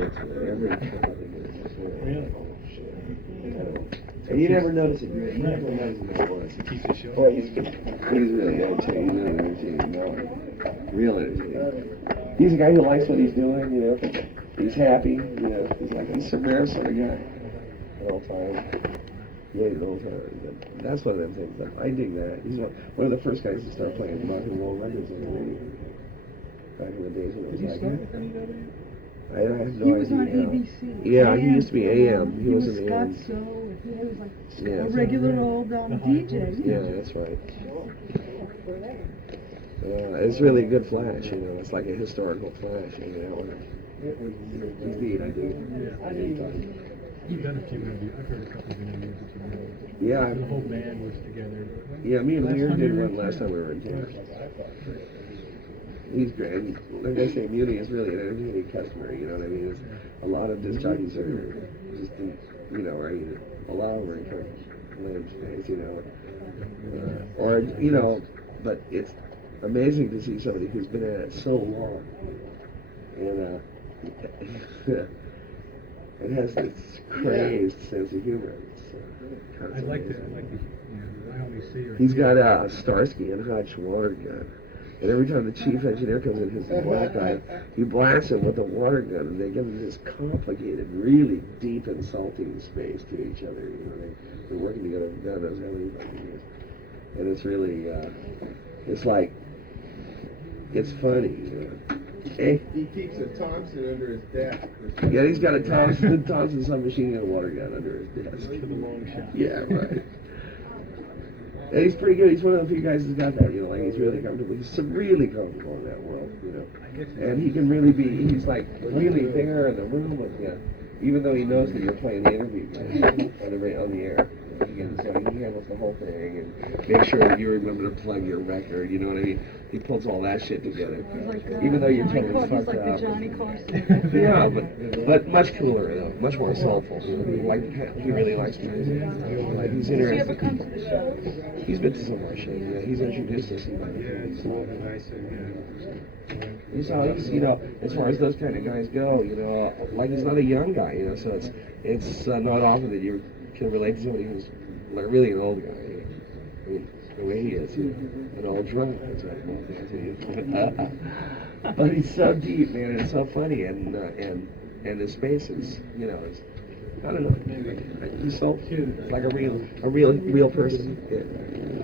hits with every recording is just and you never notice it. You never notice it once. Boy, he's really entertaining. He's really entertaining. No, real entertaining. He's a guy who likes what he's doing. You know, he's happy. You know, he's a rare sort of guy. All time. Yeah, all time. But that's one of them things. I dig that. He's one of the first guys to start playing rock and roll records on the radio. Back in the days when it was like. I have no idea. He was on ABC. Yeah, he used to be AM. He was in AM. Scott Soul. He was like a regular old DJ. Yeah, that's right. It's really a good flash, you know. It's like a historical flash, you know. It's neat, I do. You've done a few interviews. I've heard a couple of interviews that you did. Yeah. The whole band was together. Yeah, me and Weird did one last time we were in town. He's great. Like I say, Muni is really an entertaining customer, you know what I mean? It's, a lot of disc jockeys are just, you know, ready to allow over and kind of live space, you know. Or, you know, but it's amazing to see somebody who's been at it so long. And it has this crazed sense of humor. I like the, I only see her. He's got a Starsky and Hutch water gun. And every time the chief engineer comes in, his black guy, he blasts him with a water gun, and they get into this complicated, really deep, insulting space to each other. You know, they're working together for God knows how many fucking years. And it's really, it's like, it's funny. You know. Hey. He keeps a Thompson under his desk. Yeah, he's got a Thompson submachine gun water gun under his desk. For the long shot. Yeah, right. And he's pretty good. He's one of the few guys who's got that, you know, like he's really comfortable. He's really comfortable in that world, you know. And he can really be, he's like really there in the room with you, even though he knows that you're playing the interview on the air. So he handles the whole thing and makes sure that you remember to plug your record, you know what I mean? He pulls all that shit together. Even though you're totally fucked up. Like the Johnny Carson. Yeah, but much cooler though, much more soulful. Like he really likes music. Like he's interested. Does he ever come to the show? He's been to some more shows. Yeah, he's introduced us. You saw, you know, as far as those kind of guys go, you know, like he's not a young guy, you know, so it's not often that you can relate to somebody who's like really an old guy. You know? I mean, the way he is, you know, an old drunk. That's what but he's so deep, man, and so funny, and his space is, you know, is, I don't know, he's so like a real person. Yeah.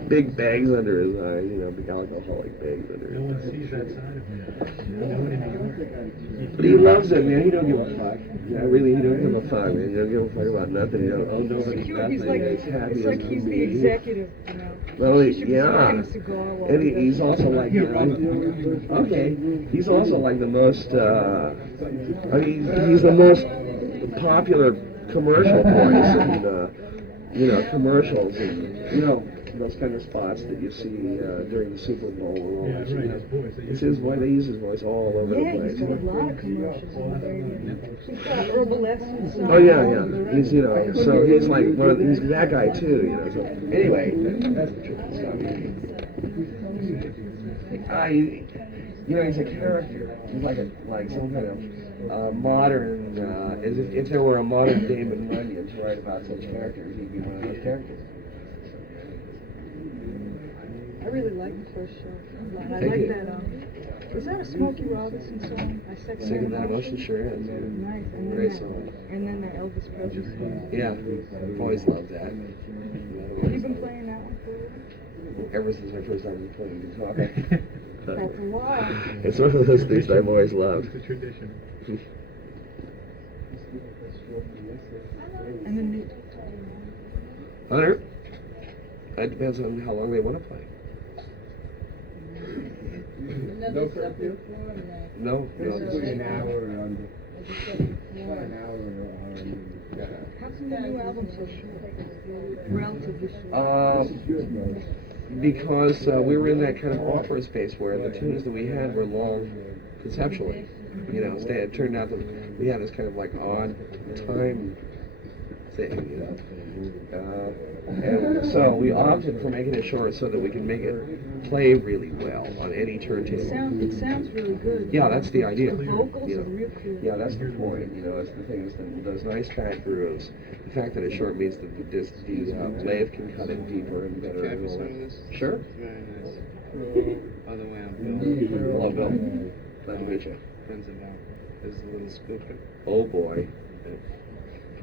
Big bags under his eyes, you know, big alcoholic bags under his eyes. No one sees that side of him. No one in New York. But he loves it, man. He don't give a fuck. Yeah, really, he don't give a fuck, man. He don't give a fuck about nothing. He don't owe nobody nothing. He's like, He's happy it's like he's the executive, you know. Well, He should be yeah. smoking a cigar while And he he's does also like, you know, okay, he's also like the most, I mean, he's the most popular commercial voice in, you know, commercials and, you know, those kind of spots that you see during the Super Bowl and all that. You know, it's his voice. They use his voice all over the place. he's got a lot of commercials on the radio. He's got herbal essence. Oh yeah. He's, you know, so he's like one of he's that guy too, you know. So anyway, that's the tricky stuff. You know, he's a character. He's like some kind of modern, as if there were a modern Damon Runyon to write about such characters, he'd be one of those characters. I really like the first show. I like that. Is that a Smokey Robinson song? I Second That Emotion sure is. Yeah. Nice. And Great then song. And then the Elvis Presley song. Yeah, I've always loved that. Have you been playing that one for a while? Ever since my first time playing guitar. That's a while. It's one of those things I've always loved. It's a tradition. And then Hunter? It depends on how long they want to play. No curfew? No. An hour or under. how come the new album so short? Relatively short. Because we were in that kind of awkward space where the tunes that we had were long conceptually. You know, it turned out that we had this kind of like odd time thing, you know. And so we opted for making it short so that we can make it play really well on any turntable. It sounds really good. Yeah, that's the idea. The vocals Yeah. are real cool. Yeah, that's the point. You know, it's the thing is that those nice fat grooves. The fact that it's short means that the lathe can cut it deeper and better. Can I And have all some of that. this? Sure. Very nice. By the way, I'm Bill. Hello, Bill. Glad to meet you. Friends of ours. This is a little scooper. Oh boy.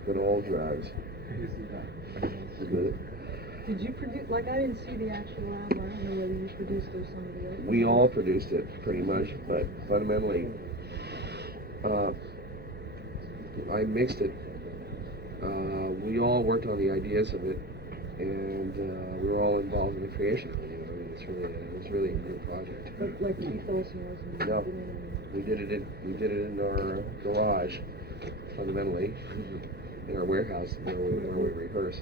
Good old drugs. Good. Did you produce, like, I didn't see the actual album, I don't know whether you produced it or somebody else. We all produced it pretty much, but fundamentally, I mixed it. We all worked on the ideas of it, and we were all involved in the creation of it. You know, I mean, it's really a good project. Like Keith Olsen was. No, we did it in our garage, fundamentally, in our warehouse where we rehearse.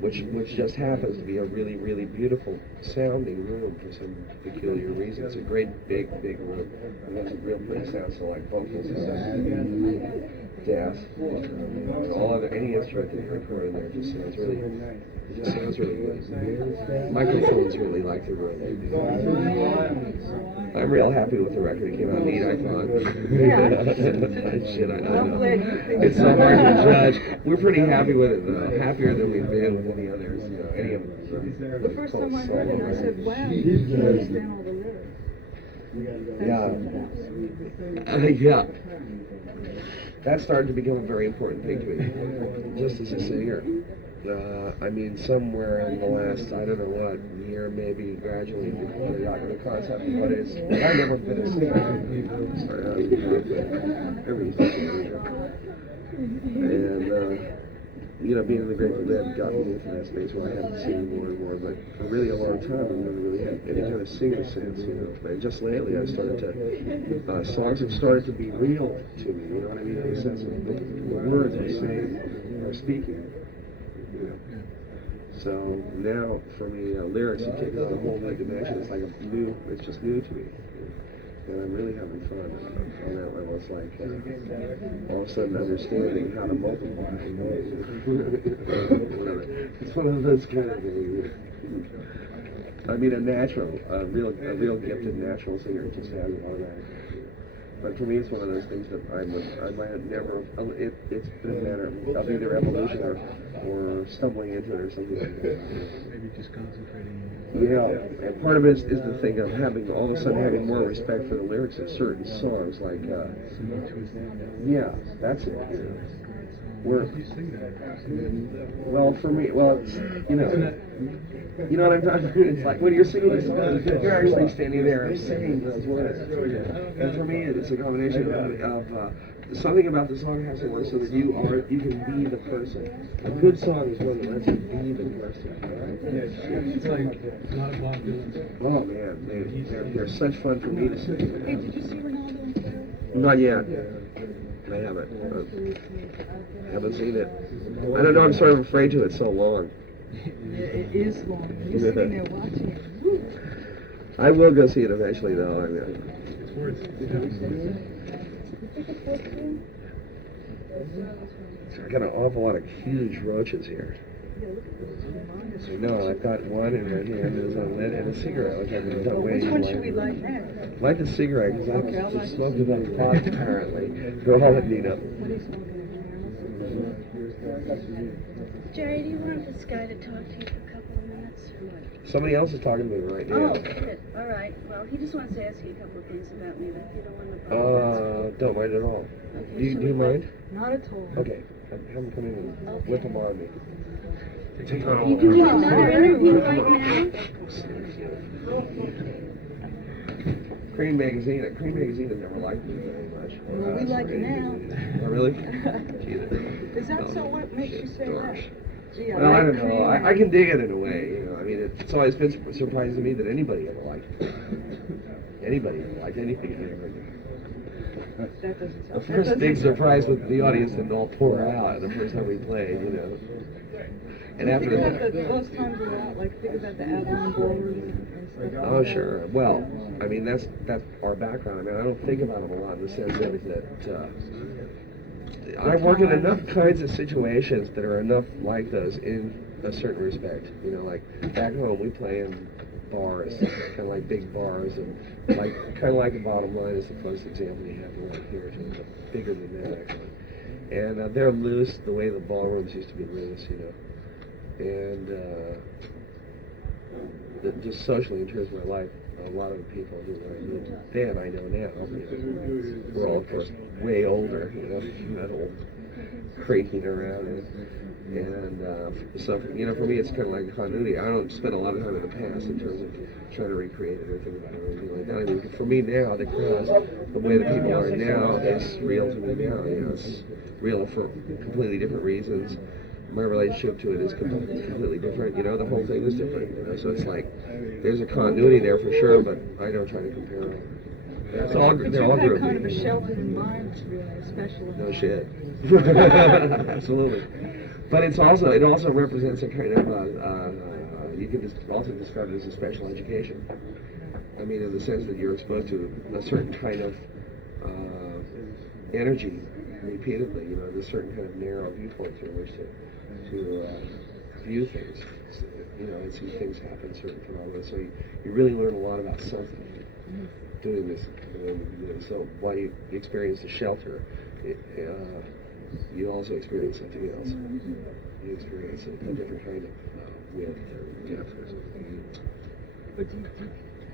Which just happens to be a really, really beautiful sounding room for some peculiar reason. It's a great big room. It has a real pretty sound, so like vocals and stuff. Deaf, and all other any instrument that you record in there just sounds really good. Microphones really like the room. I'm real happy with the record. It came out neat, I thought. Shit, I don't know. It's so hard to judge. We're pretty happy with it though. Happier than we've been with any others, you know, any of them. The first time I heard it, I said, wow, you can understand all the lyrics. Yeah. That started to become a very important thing to me, just as a singer. I mean, somewhere in the last, I don't know what, year, maybe gradually, we got the concept of what it is. I've never been a singer. Started out as a drummer, but everything's and you know, being in the Grateful Dead got me into that space where I had to sing more and more, but for really a long time I never really had any kind of singer sense, you know. And just lately I started to, songs have started to be real to me, you know what I mean, in the sense of the words I say are speaking. You know. So now for me, lyrics have taken on a whole new dimension. It's like it's just new to me. And I'm really having fun on that level. It's like all of a sudden understanding how to multiply. It's one of those kind of things. I mean, a real gifted natural singer just has it automatically. But for me, it's one of those things that I might never. It's been a matter of either evolution or stumbling into it or something like that. Maybe just concentrating. Yeah, and part of it is the thing of having all of a sudden having more respect for the lyrics of certain songs, like yeah, that's it. Where, well, for me, it's, you know what I'm talking about? It's like when you're singing a song, you're actually standing there saying those words. And for me, it's a combination of something about the song has to work so that you can be the person. A good song is one that lets you be the person. It's like a lot of Bob Dylan. Oh man, they're such fun for me to sing. Hey, did you see Ronaldo in Paris? Not yet. I haven't. I haven't seen it. I don't know. I'm sort of afraid to. It's so long. Yeah, it is long. You're sitting there watching it. Woo. I will go see it eventually, though. I mean, It's worth I got an awful lot of huge roaches here. I know. I've got one in my hand. There's a lid and a cigarette, which I've been done waiting. Which one should we light next? Light the cigarette because Okay, I I'll just light smoked it on pot apparently. Go all at Nina. What are you smoking? Jerry, do you want this guy to talk to you for a couple of minutes or what? Somebody else is talking to me right now. Oh, good. All right. Well, he just wants to ask you a couple of things about me, but you don't want to bother. Don't mind at all. Okay, Do you mind? Not at all. Okay. Have him come in and whip him on me. Take Are you doing another interview right now? Creem magazine has never liked me very much. Well, we like it now. Oh, really? Is that so? What makes you say that? Gee, Well, I like don't know. Creem. I can dig it in a way, you know. I mean, it's always been surprising to me that anybody ever liked it. Anybody ever liked anything I ever did. That doesn't The sound. first big surprise with the audience didn't all pour out the first time we played, you know. And after Think about that. those times a lot. Like think about the Avalon Ballroom and stuff. Oh, sure. Well, I mean, that's our background. I mean, I don't think about them a lot in the sense that I work in enough kinds of situations that are enough like those in a certain respect. You know, like back home we play in bars, kind of like big bars, and like kind of like the Bottom Line is the closest example you have to one here, to bigger than that actually. And they're loose the way the ballrooms used to be loose, you know. And just socially in terms of my life, a lot of the people who I knew then I know now. You know, we're all of course way older, you know, not old creaking around and so you know, for me it's kind of like continuity. I don't spend a lot of time in the past in terms of trying to recreate it or think about it or anything like that. I mean, for me now, the crowd, the way the people are now is real to me now. You know, it's real for completely different reasons. My relationship to it is completely different. You know, the whole thing is different. You know, so it's like there's a continuity there for sure, but I don't try to compare them. They're all group. Kind of a sheltered environment, really, especially. No shit. Absolutely. But it also represents a kind of you could also describe it as a special education. I mean, in the sense that you're exposed to a certain kind of energy repeatedly. You know, there's a certain kind of narrow viewpoint through which to view things. You know, and see things happen, certain phenomena. So you really learn a lot about something doing this. You know, so while you experience the shelter, you also experience something else. You experience a different kind of width or depth or something. But do you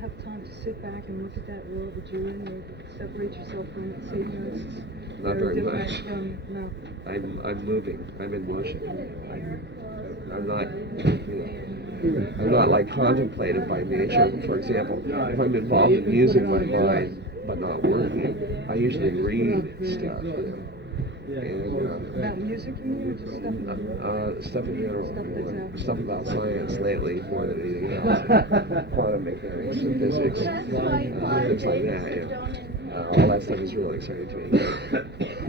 have time to sit back and look at that world that you're in, or separate yourself from it, see, you know, it's Not very different much. from, no. I'm moving. I'm in motion. I'm not, you know, I'm not like contemplative by nature. For example, if I'm involved in using my mind but not working, I usually read stuff. You know. And, About music, you mean, or just stuff? stuff in general, stuff about science lately more than anything else. Quantum mechanics and physics, things like that. Yeah. All that stuff is really exciting to me.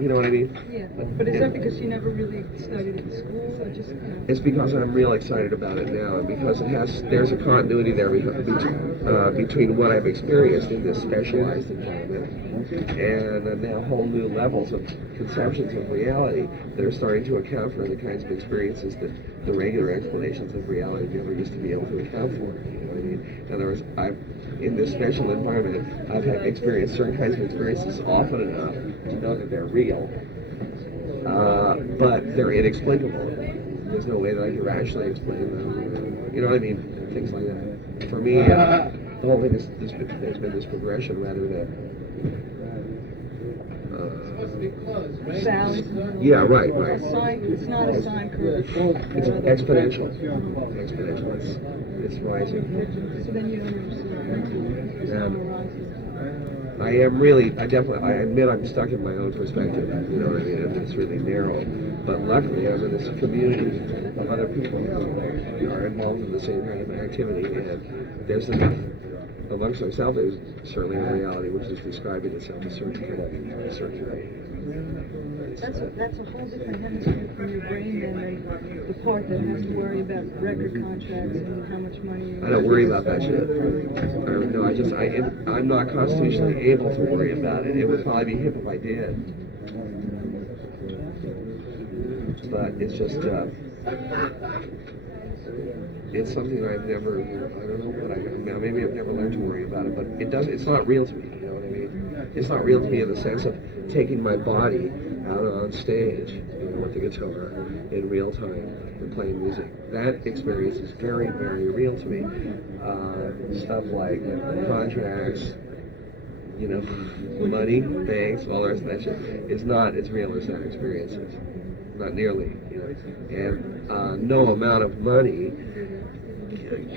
You know what I mean? Yeah. But is that because you never really studied it in school, or just? It's because I'm real excited about it now, and because there's a continuity there between what I've experienced in this specialized environment and now whole new levels of conceptions of reality that are starting to account for the kinds of experiences that the regular explanations of reality never used to be able to account for. You know what I mean? In other words, in this special environment, I've had experienced certain kinds of experiences often enough to know that they're real, but they're inexplicable. There's no way that I can rationally explain them. You know what I mean? Things like that. For me, the whole thing has been this progression rather than. Valid. Yeah, right. It's not a sine curve. It's exponential. Exponential. It's rising. So then you understand. I admit I'm stuck in my own perspective. You know what I mean? And it's really narrow. But luckily, I'm in this community of other people who are involved in the same kind of activity, and there's enough amongst ourselves. There's certainly a reality which is describing itself a certain kind of circularity. That's a whole different hemisphere from your brain than the part that has to worry about record contracts and how much money. I don't worry about that shit. I'm not constitutionally able to worry about it. It would probably be hip if I did. But it's just, it's something I've never, I don't know what maybe I've never learned to worry about it, but it's not real to me, you know what I mean? It's not real to me in the sense of taking my body out on stage, you know, with the guitar in real time and playing music. That experience is very, very real to me. Stuff like contracts, you know, money, banks, all the rest of that shit is not as real as that experience is. Not nearly, you know. And no amount of money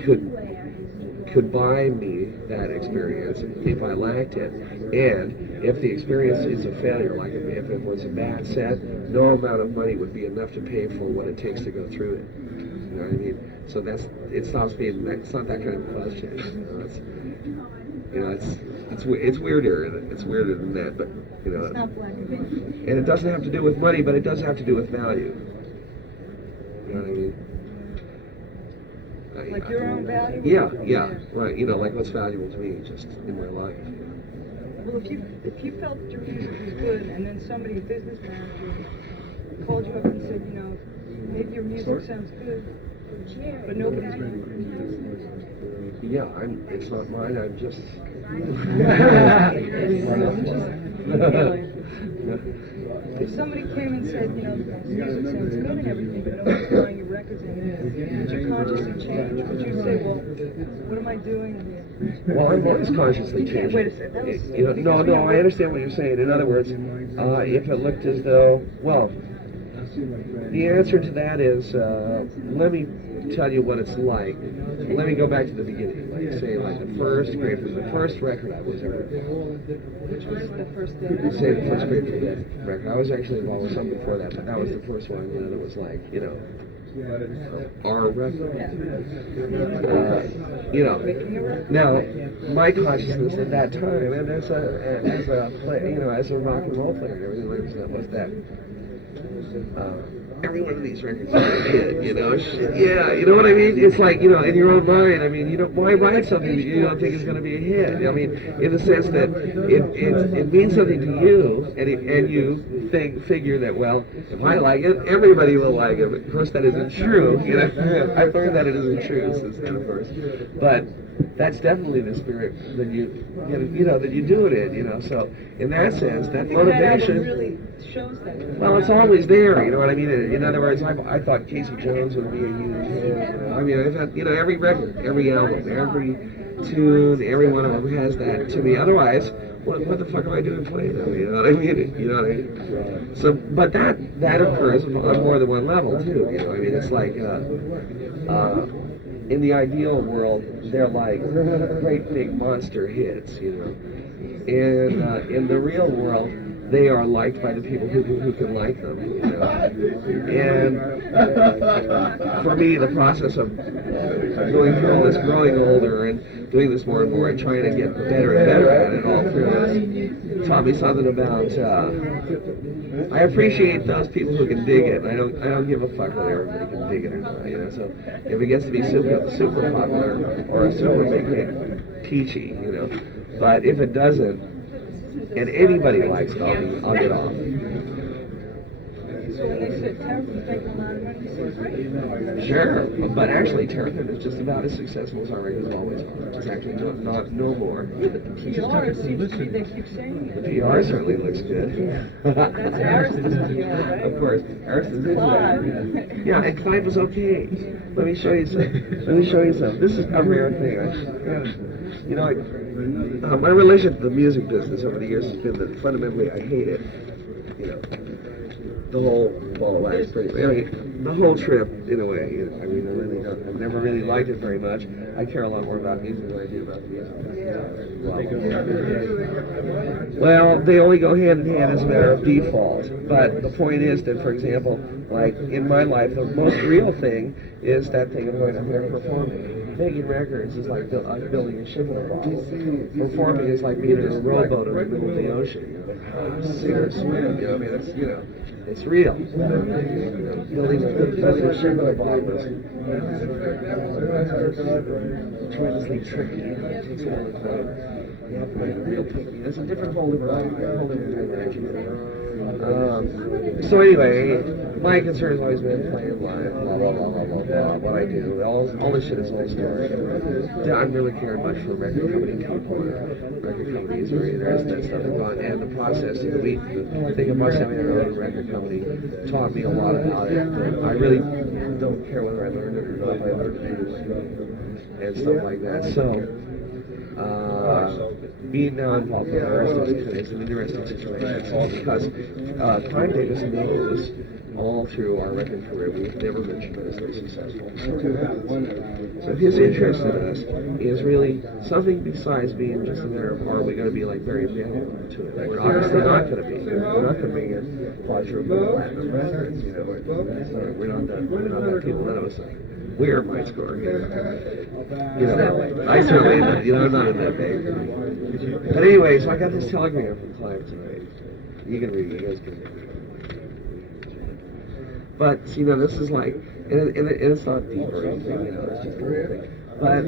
could buy me that experience if I lacked it. And if the experience is a failure, like if it was a bad set, no amount of money would be enough to pay for what it takes to go through it. You know what I mean? So it stops being it's not that kind of a buzz chase. It's weirder. It's weirder than that, but you know. It's not black and white. And it doesn't have to do with money, but it does have to do with value. You know what I mean? Like your own value? Yeah, right. You know, like what's valuable to me just in my life. You know? Well, if you felt that your music was good, and then somebody, a business manager, called you up and said, you know, maybe your music sounds good, but nobody's going to. Yeah, it's not mine, I'm just... If somebody came and said, you know, music sounds good and everything, but nobody's buying your records anymore, would you consciously change? Would you say, well, what am I doing? Well, I'm always consciously changing. Wait a second, that was... You know, no, I understand what you're saying. In other words, if it looked as though, well, the answer to that is, let me tell you what it's like. Let me go back to the beginning. Like, say, like the first record I was ever... Which was the first Say the first Greenpeace record. I was actually involved with some before that, but that was the first one, you know, that was like, you know, our record. You know, now my consciousness at that time, and as a rock and roll player and everything, was that every one of these records is a hit, you know. Yeah, you know what I mean? It's like, you know, in your own mind, I mean, you know, why write something that you don't think is going to be a hit? I mean, in the sense that it means something to you, and you figure that, well, if I like it, everybody will like it. Of course, that isn't true. You know, I've learned that it isn't true since then, of course. But that's definitely the spirit that that you do it in. You know, so in that sense, that motivation really shows that. Well, it's always there, you know what I mean? In other words, I thought Casey Jones would be a huge hit. You know? I mean, I thought, you know, every record, every album, every tune, every one of them has that to me. Otherwise, what the fuck am I doing playing them? You know what I mean? You know what I mean? So, but that occurs on more than one level too. You know, I mean, it's like in the ideal world, they're like great big monster hits, you know. And in the real world, they are liked by the people who can like them, you know. And for me, the process of going through all this, growing older and doing this more and more and trying to get better and better at it all through this, taught me something about, I appreciate those people who can dig it. I don't give a fuck whether everybody can dig it or not, you know. So if it gets to be super popular or a super big hit, peachy, you know. But if it doesn't, and anybody likes it, I'll get off. So when they said Terrapin's making a lot of money, you said great. Sure, but actually Terrapin is just about as successful as our records always are. It's actually no more. PR seems to be, they keep saying The it. PR certainly looks good. That's Ariston's PR, right? Of course, Ariston's into that. Yeah, and Clyde was okay. Let me show you some. This is a rare thing. You know, my relation to the music business over the years has been that fundamentally I hate it. You know, the whole ball of wax, the whole trip in a way. You know, I mean, I really don't. I've never really liked it very much. I care a lot more about music than I do about the music. Well, they only go hand in hand as a matter of default. But the point is that, for example, like in my life, the most real thing is that thing of going up there and performing. Making records is like building a ship in a bottle. Performing is like being in a rowboat in the middle of the ocean. You know, sink or swim. You know, I mean, it's real. Building a ship in a bottle is tremendously tricky. It takes a lot of time. You have to make a real picky. It's a different whole different energy. So anyway, my concern has always been playing live, blah, blah, blah, blah, blah, blah, what I do. All this shit is all story. I'm really caring much for record company people and record companies or that stuff and gone. And the process, you know, the thing of us having our own record company taught me a lot about it. I really don't care whether I learned it or not, I learned it anyway. And stuff like that. So, being now involved with Aristos is an interesting situation. It's all because Clyde Davis knows all through our record career we've never been tremendously successful. So his interest in us is really something besides being just a matter of are we going to be like very available to it. We're obviously not going to be. We're not going to be in quadruple platinum records. You know, we're not that people. None of us are. We're my score here. You know, I certainly, you know, I'm not in that big. But anyway, so I got this telegram from Clyde tonight. You can read it, you guys can read it. But, you know, this is like, and it's not deep or anything, you know, it's just a little thing. But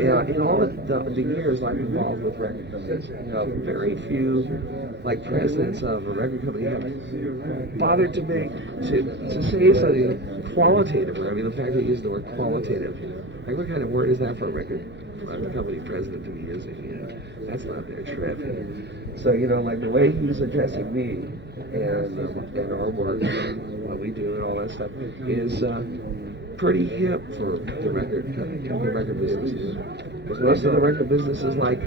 in all the years I've been involved with record companies, very few like presidents of a record company have bothered to say something qualitative. I mean, the fact that you use the word qualitative, like what kind of word is that for a record company president to be using? That's not their trip. So like the way he's addressing me and our work, and what we do, and all that stuff is pretty hip for the record business. Because most of the record business is like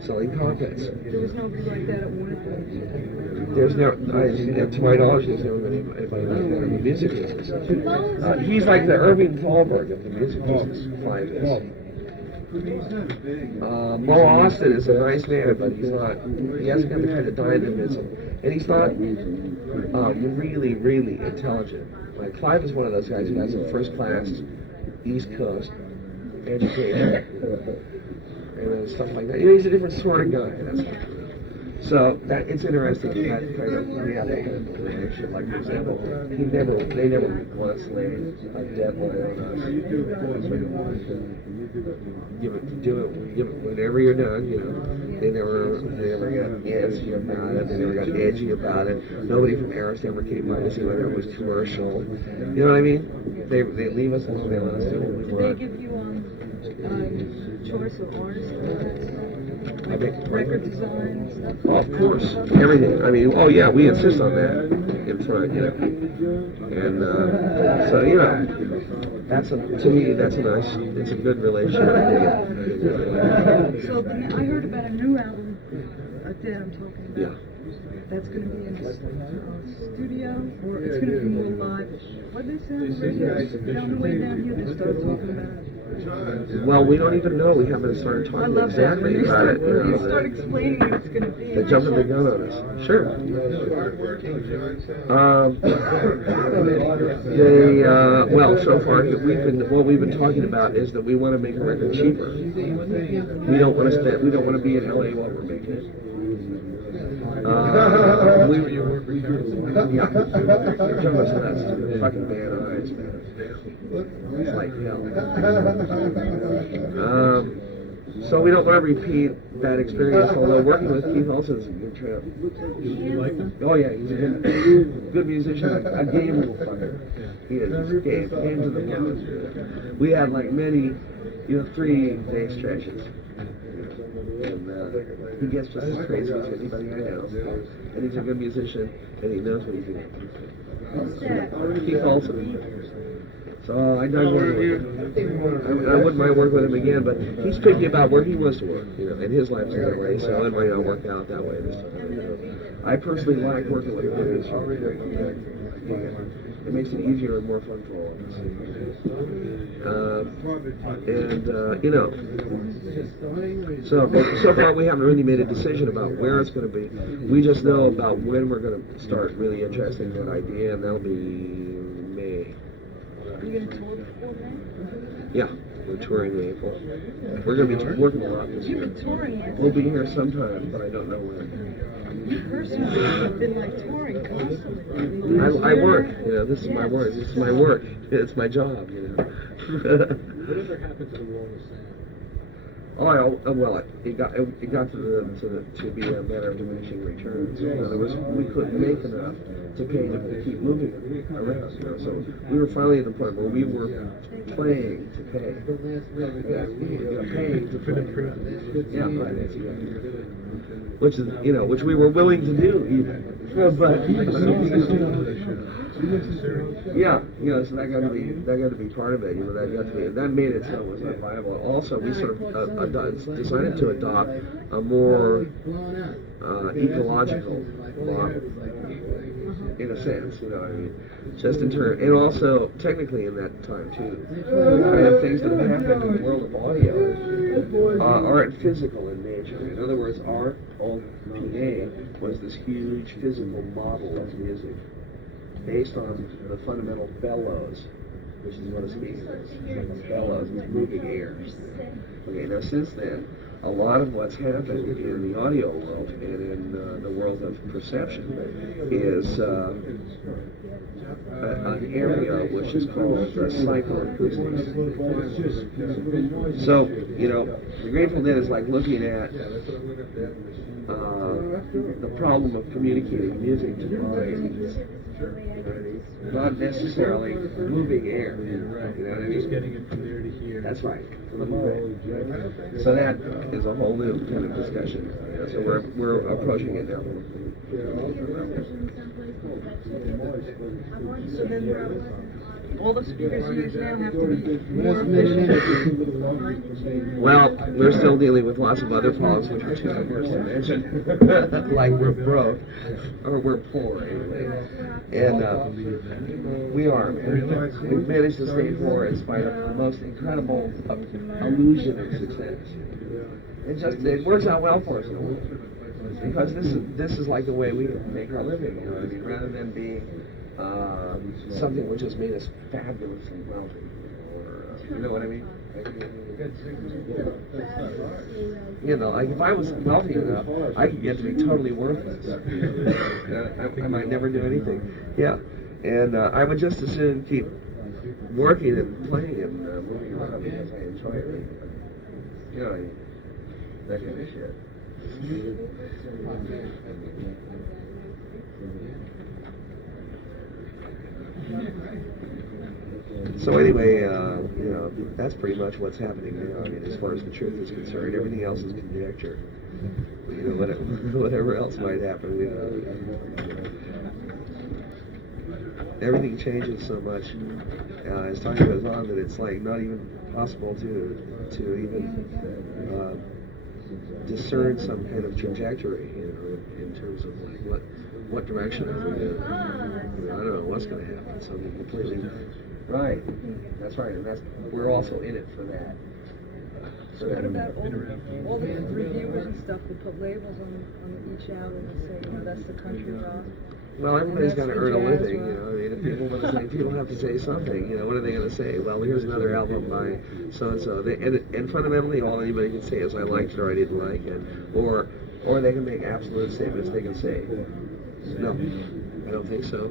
selling carpets. There was nobody like that at Warner Brothers. There's no, to my knowledge, there's never been anybody like that in the music business. He's like the Irving Thalberg of the music business. Clive is. Mo Austin is a nice man, but he hasn't got the kind of dynamism, and he's not really, really intelligent. Like Clive is one of those guys who has a first-class East Coast education and stuff like that. He's a different sort of guy. So that it's interesting that kind of relationship. Like for example, they never once laid a deadline on us. Do it whenever you're done. They never got antsy about it. They never got edgy about it. Nobody from Aris ever came by to see whether it was commercial. You know what I mean? They leave us alone. They let us do what we want. Did they give you choice of artists? Record design stuff? Oh, of course, everything. I mean, we insist on that in front, And so, to me, that's it's a good relationship. So I heard about a new album that I'm talking about. Yeah. That's going to be in a studio, or it's going to be more live. What did they say on the radio? On the way down here, they started talking about it. Well, we don't even know. We haven't started talking exactly about it. You start explaining what it's going to be. They're jumping the gun on us. Sure. So far, what we've been talking about is that we want to make a record cheaper. We don't want to be in LA while we're making it. Yeah. Jumping us nuts. Fucking bad eyes, man. It's like hell. So we don't want to repeat that experience, although working with Keith Olsen is a good trip. You like him? Oh yeah, he's a good musician, a game little fucker. He is, he's game to the bone. We had like many, 3-day stretches. And he gets just as crazy as anybody I know. And he's a good musician, and he knows what he's doing. Keith Olsen. So I done working with him. I wouldn't mind working with him again, but he's picky about where he wants to work, and his life's that way, so it might not work out that way this time. I personally like working with him. It makes it easier and more fun for all of us. So far we haven't really made a decision about where it's going to be. We just know about when we're going to start really addressing that idea, and that'll be May. Are you going to tour before May? Yeah, we're touring in April. We're going to be working a lot this year. You've been touring yet? We'll be here sometime, but I don't know when. You personally have been touring constantly. I work, this is my work. This is my work. It's my job, Whatever happened to the wall of sand? It got to be a matter of diminishing returns. In other words, we couldn't make enough to pay to keep moving around. So we were finally at the point where we were playing to pay. Paying to play. Yeah, right. That's exactly. Which is, which we were willing to do even. But yeah, so that got to be part of it. That made it so it was not viable. Also, we sort of decided to adopt a more ecological model, in a sense. Just in turn, and also technically in that time too, the kind of things that have happened in the world of audio aren't physical in nature. In other words, our old PA was this huge physical model of music, based on the fundamental bellows, which is what a speaker is. It's like a bellows with moving air. Okay, now since then, a lot of what's happened in the audio world and in the world of perception is an area which is called psychoacoustics. So, you know, the Grateful Dead is like looking at the problem of communicating music to minds, not necessarily moving air. You know what I mean? Just getting it from there to here. That's right. So that is a whole new kind of discussion. So we're approaching it now. So then all the speakers used now have to be more efficient. Well, we're still dealing with lots of other problems which are too diverse to mention. Like we're broke, or we're poor anyway. And we are. We've managed to stay poor in spite of the most incredible illusion of success. It works out well for us in a way. Because this is like the way we make our living, you know what I mean? Rather than being something which has made us fabulously wealthy, or you know what I mean? You know, like if I was wealthy enough, I could get to be totally worthless. I might never do anything. Yeah, and I would just as soon keep working and playing and moving around because I enjoy it. You know, that kind of shit. So anyway, you know, that's pretty much what's happening now. I mean, as far as the truth is concerned, everything else is conjecture. You know, whatever else might happen, you know, everything changes so much as time goes on that it's like not even possible to even discern some kind of trajectory, you know, in terms of like what direction are we in. You know, I don't know what's going to happen. Something completely right. That's right, and we're also in it for that. So what about all the reviewers and stuff who put labels on each album and say, you know, that's the country rock? Well, everybody's got to earn a living, you know. I mean, if people want to say, people have to say something, you know. What are they going to say? Well, here's another album by so and so. And fundamentally, all anybody can say is, I liked it or I didn't like it, or they can make absolute statements. They can say, no, I don't think so.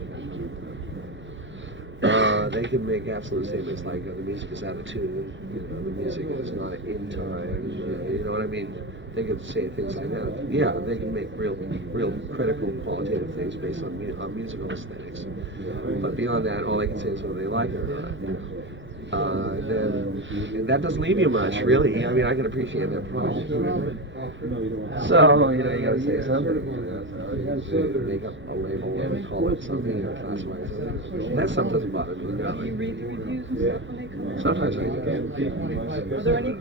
They can make absolute statements like the music is out of tune, you know, the music is not in time, you know what I mean? They can say things like that. Yeah, they can make real critical, qualitative things based on musical aesthetics. But beyond that, all they can say is whether they like it or not. Then that doesn't leave you much, really. I mean, I can appreciate that problem. So, you know, you got to say something. You know, so you make up a label and call it something or classify it something. That stuff doesn't bother me. Do you read the reviews and stuff when they come out? Sometimes I do. Are there any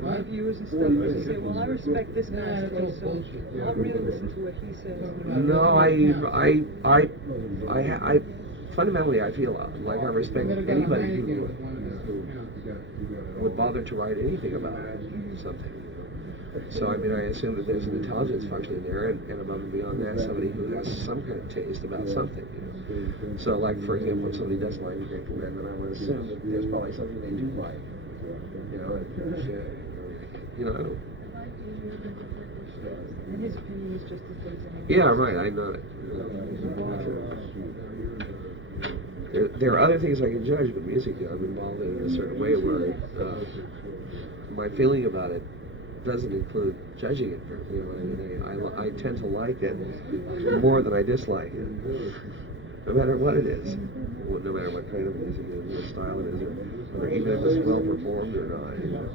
reviewers and stuff who say, well, I respect this guy's taste, so I'll really listen to what he says? No, I fundamentally I feel like I respect anybody who would bother to write anything about something. So I mean, I assume that there's an intelligence functioning there, and above and beyond that, somebody who has some kind of taste about something. You know? So, like for example, if somebody doesn't like the Grateful Dead, then I would assume that there's probably something they do like. You know, you know. And his opinion is just as good as anything. Yeah, right. I know it. There are other things I can judge, but music, I'm involved in a certain way where my feeling about it doesn't include judging it. You know what I mean? I tend to like it more than I dislike it, no matter what it is, no matter what kind of music it is, what style it is, or even if it's well performed or not. You know?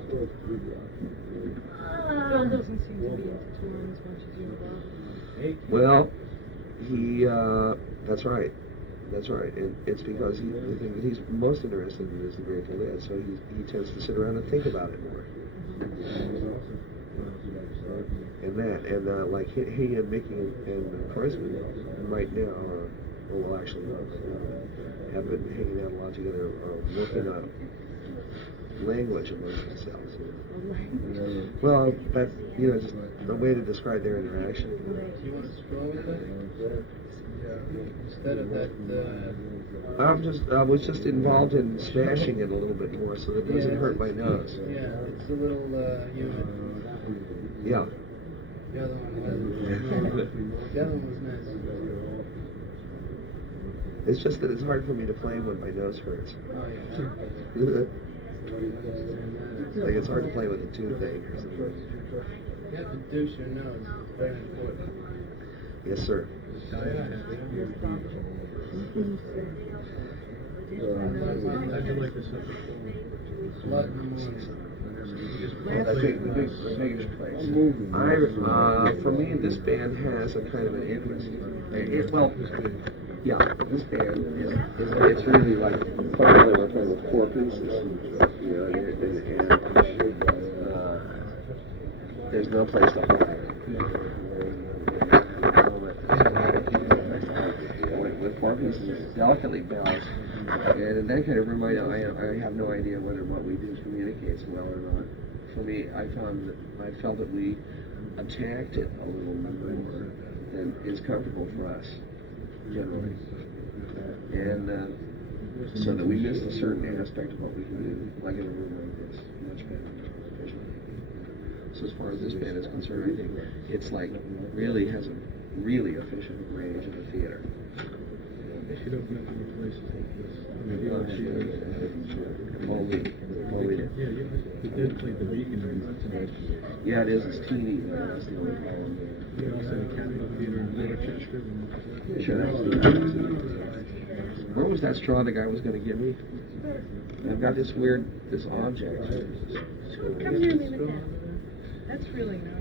Bill doesn't seem to be into touring as much as you are. Well, that's right. That's right, and it's because the thing that he's most interested in is the Grateful Dead, so he tends to sit around and think about it more. And like he and Mickey and Kreisman right now well actually have been hanging out a lot together, working on language amongst themselves. Well, that's, you know, just a way to describe their interaction. Do you want to scroll with it? Instead of that, I was just involved in smashing it a little bit more so that it doesn't hurt my nose. yeah, it's a little humid. Yeah. The other one wasn't. The other one was nice. It's just that it's hard for me to play when my nose hurts. Oh, yeah. Like it's hard to play with a toothache or something. You have to douche your nose. It's very important. Yes, sir. How'd you like this up? Blood in the morning. The biggest place. For me, this band has a kind of an interest. This band it's really like primarily we're playing with 4 pieces, you know, and there's no place to hide. With 4 pieces, it's delicately balanced, and in that kind of room, I have no idea whether what we do communicates well or not. For me, I felt that we attacked it a little more than is comfortable for us, generally. And so that we missed a certain aspect of what we can do, like in a room like this, much better visually. So as far as this band is concerned, I think it's like really has a really efficient range of the theater. They should open up more places like this. Only. Yeah, they did play the Beacon tonight. Yeah, it is. It's teeny. That's the only problem there. You also had Capital Theater and Literature Scriven. Sure, where was that straw the guy was going to give me? I've got this object. Come near me with that. That's really nice.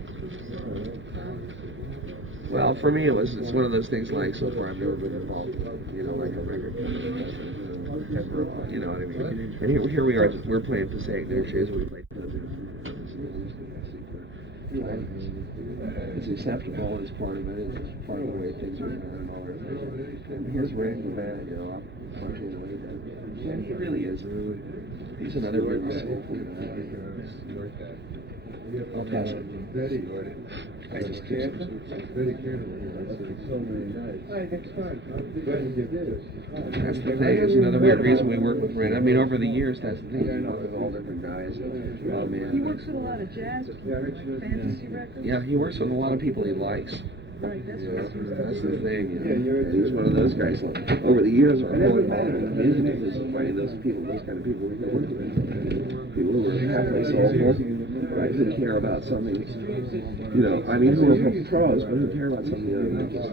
Well, for me, it's one of those things like, so far I've never been involved in, you know, like a record company, you know what I mean? And here we are, we're playing Passaic Nurseries, we played it's acceptable as part of it, it's part of the way things are done and all that. And here's Rick, the man, you know, I'm punching away there. And he really is, he's another really soulful guy. I'll pass it. I just can't. That's the thing. It's another weird reason we work with Red. I mean, over the years, that's the thing. You know, with all different guys. He works with a lot of jazz, fantasy records. Yeah, he works with a lot of people he likes. Right, that's That's the thing. You know. He's one of those guys. Like, over the years, our whole involvement in music is finding those kind of people we can work with. People who are halfway soulful, right? Who care about something. You know, I mean, who are pros, but who care about something other than just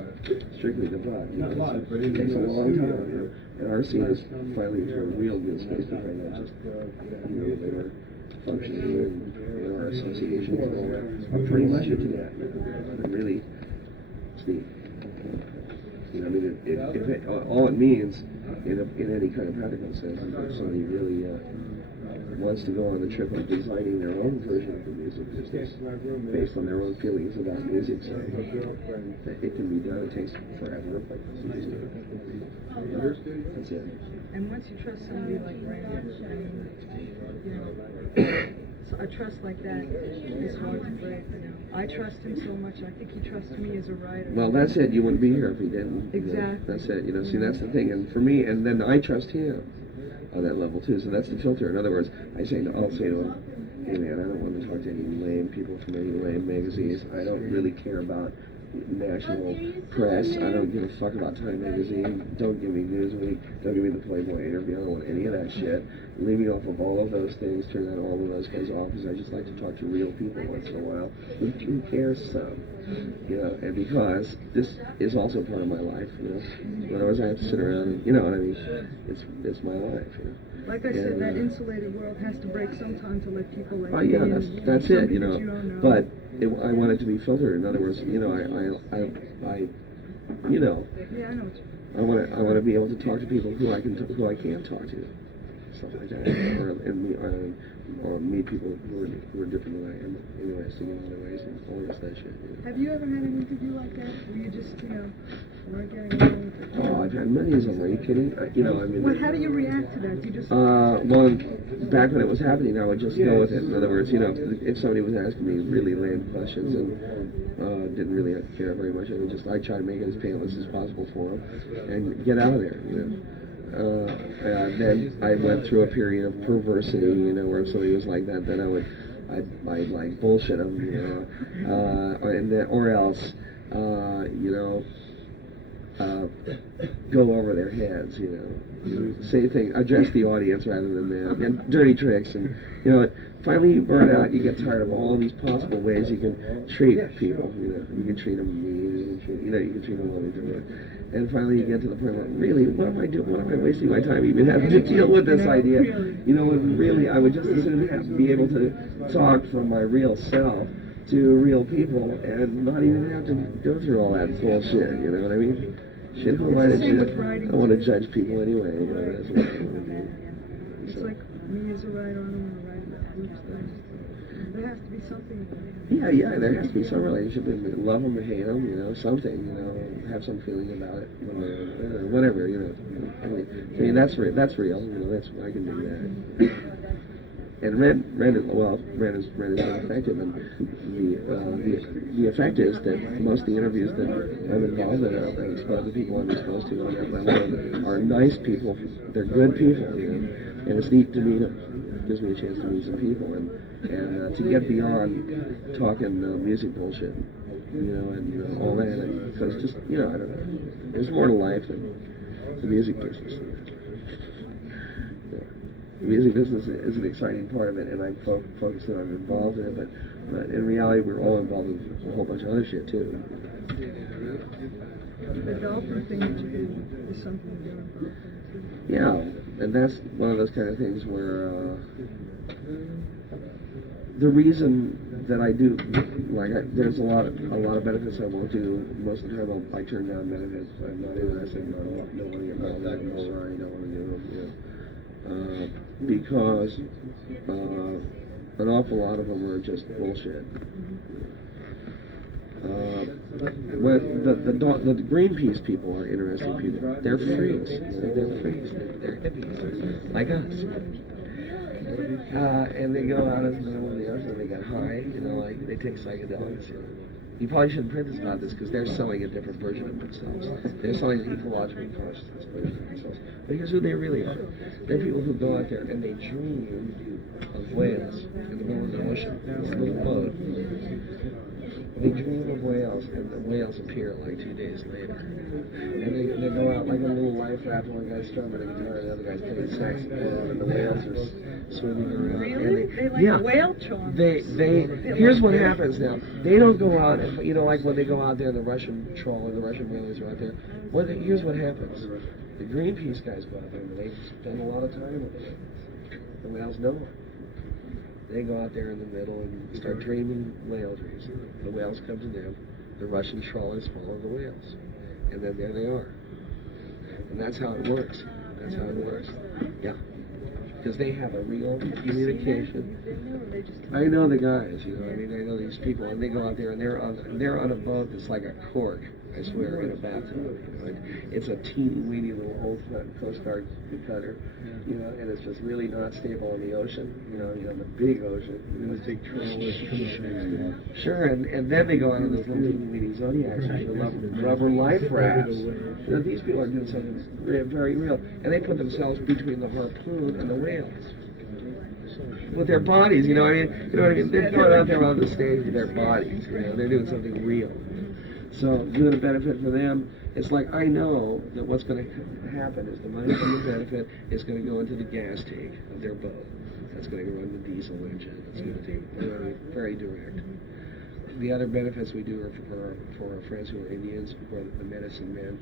strictly the butt. You know, it takes a long time. You know, and our scene is finally to a real good space behind that. Just you know, they are functioning in our associations are pretty much into that. But really, it's neat. You know, I mean, all it means in any kind of practical sense is if somebody really wants to go on the trip of designing their own version of the music business based on their own feelings about music, so it can be done. It takes forever, but that's it. And once you trust somebody like Randy, I mean, you know, so a trust like that is hard to break. You know, I trust him so much. I think he trusts me as a writer. Well, that's it. You wouldn't be here if he didn't. Exactly. You know, that's it. You know, see, that's the thing. And for me, and then I trust him on that level too. So that's the filter. In other words, I'll say to him, hey man, I don't want to talk to any lame people from any lame magazines. I don't really care about national press. I don't give a fuck about Time magazine. Don't give me Newsweek. Don't give me the Playboy interview. I don't want any of that shit. Leave me off of all of those things. Turn that all of those guys off because I just like to talk to real people once in a while. Who cares some? You know, and because this is also part of my life, you know. Otherwise I have to sit around and, you know what I mean? It's my life, you know. Like I said, that insulated world has to break sometime to let people like yeah, me that's and it, you know. you don't know. But I want it to be filtered. In other words, you know, I you know. Yeah, I know what you mean. I want to be able to talk to people who I can talk to. stuff like that, or meet people who are different than I am, interesting in other ways, and all the rest of that shit. You know. Have you ever had an interview like that where you just, weren't getting along with it? Oh, I've had many of them. Are you kidding? Well, how do you react to that? Do you just... Well, back when it was happening, I would just go with it. In other words, if somebody was asking me really lame questions and didn't really care very much, I try to make it as painless as possible for them and get out of there. Then I went through a period of perversity, where if somebody was like that, then I'd like bullshit them, or else, go over their heads, say things, address the audience rather than them, and dirty tricks, and finally you burn out, you get tired of all these possible ways you can treat people, you can treat them mean, you can treat them loving, and finally you get to the point where, really, what am I doing, what am I wasting my time even having to deal with this idea, when really I would just as soon be able to talk from my real self to real people and not even have to go through all that bullshit, you know what I mean? Shit, who am I to judge? I don't want to judge people anyway, that's what I want to do. It's like me as a writer, I don't want to write about groups. There has to be something. Yeah, there has to be some relationship. Love them or hate them, something, have some feeling about it, whatever, I mean, that's real, that's I can do that. And Ren is not effective, and the effect is that most of the interviews that I'm involved in, and exposed to people I'm exposed to on that level, are nice people. They're good people, and it's neat to meet them. It gives me a chance to meet some people, and to get beyond talking music bullshit, and all that, because just, I don't know, there's more to life than the music business. The music business is an exciting part of it, and I'm focused on involved in it, but in reality, we're all involved in a whole bunch of other shit, too. The dolphin thing that you do is something you're involved in, too. Yeah, and that's one of those kind of things where the reason that I do, there's a lot of benefits I won't do. Most of the time, I turn down benefits. I'm not interested. I don't want to get involved in them, or I don't want to do them, because an awful lot of them are just bullshit. When the Greenpeace people are interesting people. They're freaks. They're freaks. They're hippies, like us. And they go out in the middle of the ocean and they get high, they take psychedelics. You probably shouldn't print this about this because they're selling a different version of themselves. They're selling an ecological consciousness version of themselves. But here's who they really are. They're people who go out there and they dream of whales in the middle of the ocean, in a little boat. They dream of whales, and the whales appear like 2 days later. And they go out like a little life raft, one guy's strumming a guitar, and the other guy's playing saxophone, and the whales are swimming around. Really? They like whale charms. Here's what happens now. They don't go out, like when they go out there, the Russian trawl and the Russian whalers are out there. Here's what happens. The Greenpeace guys go out there, and they spend a lot of time with it. The whales know it. They go out there in the middle and start dreaming whale dreams. The whales come to them. The Russian trawlers follow the whales. And then there they are. And that's how it works. That's how it works. Yeah. Because they have a real communication. I know the guys, I know these people, and they go out there and they're on a boat that's like a cork, I swear, in a bathtub. It's a teeny-weeny little old Coast Guard cutter, and it's just really not stable in the ocean, the big ocean. Big trawlers. Sure, and then they go out on those little teeny-weeny Zodiacs, the rubber life rafts. These people are doing something very real, and they put themselves between the harpoon and the whales. With their bodies, They're going out there on the stage with their bodies, They're doing something real. So, doing a benefit for them, it's like I know that what's going to happen is the money from the benefit is going to go into the gas tank of their boat. That's going to run the diesel engine. It's going to take very direct. The other benefits we do are for our friends who are Indians, who are the medicine men,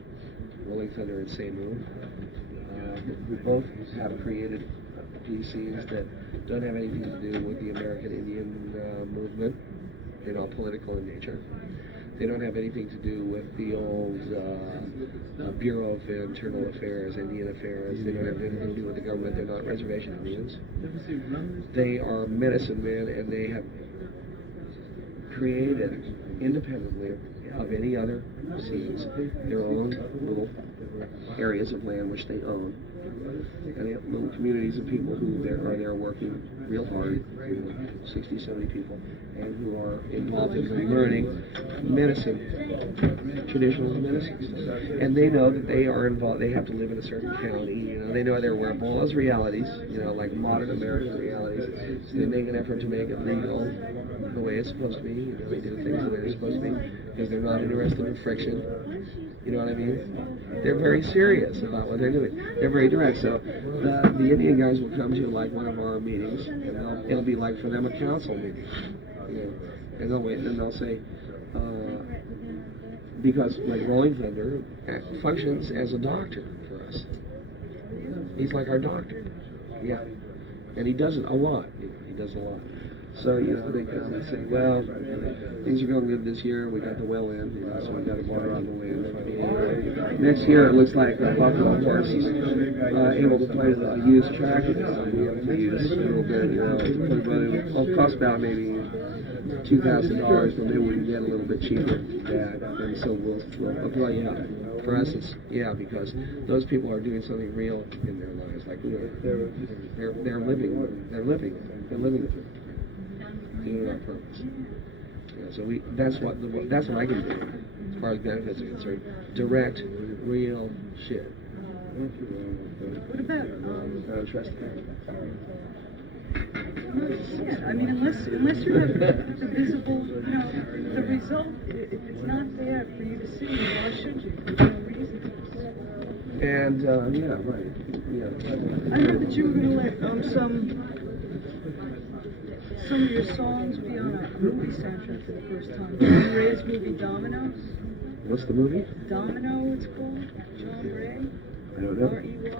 Rolling Thunder and Seymour. We both have created PCs that don't have anything to do with the American Indian movement, political in nature. They don't have anything to do with the old Bureau of Internal Affairs, Indian Affairs. They don't have anything to do with the government. They're not reservation Indians. They are medicine men, and they have created, independently of any other seeds, their own little areas of land which they own. And they have little communities of people who are there working real hard, 60, 70 people, and who are involved in learning medicine, traditional medicine stuff. And they know that they are involved, they have to live in a certain county, they know they're aware of all those realities, like modern American realities. So they make an effort to make it legal the way it's supposed to be. They do things the way they're supposed to be because they're not interested in friction. You know what I mean? They're very serious about what they're doing. They're very direct. So the Indian guys will come to like one of our meetings, and it'll be like for them a council meeting. And they'll wait, and they'll say, because like Rolling Thunder functions as a doctor for us. He's like our doctor. Yeah. And he does it a lot. He does a lot. So, they come and say, well, things are going good this year. We got the well in, so we got a water on the wind. Next year, it looks like a buffalo horse is able to play the used track. It'll be able to use a little bit, it'll cost about maybe $2,000, but maybe we can get a little bit cheaper than that. And so we'll apply, For us, it's, because those people are doing something real in their lives, like we are. They're living it. Doing it on purpose. So that's what I can do as far as benefits are concerned. Direct, real shit. What about I don't trust that. I mean, unless you have the visible, the result. If it's not there for you to see, why should you? There's no reason. And right. I heard that you were going to let some of your songs be on a movie soundtrack for the first time. John Ray's movie Domino. What's the movie? Domino, it's called. John Ray. I don't know. R-E-Y.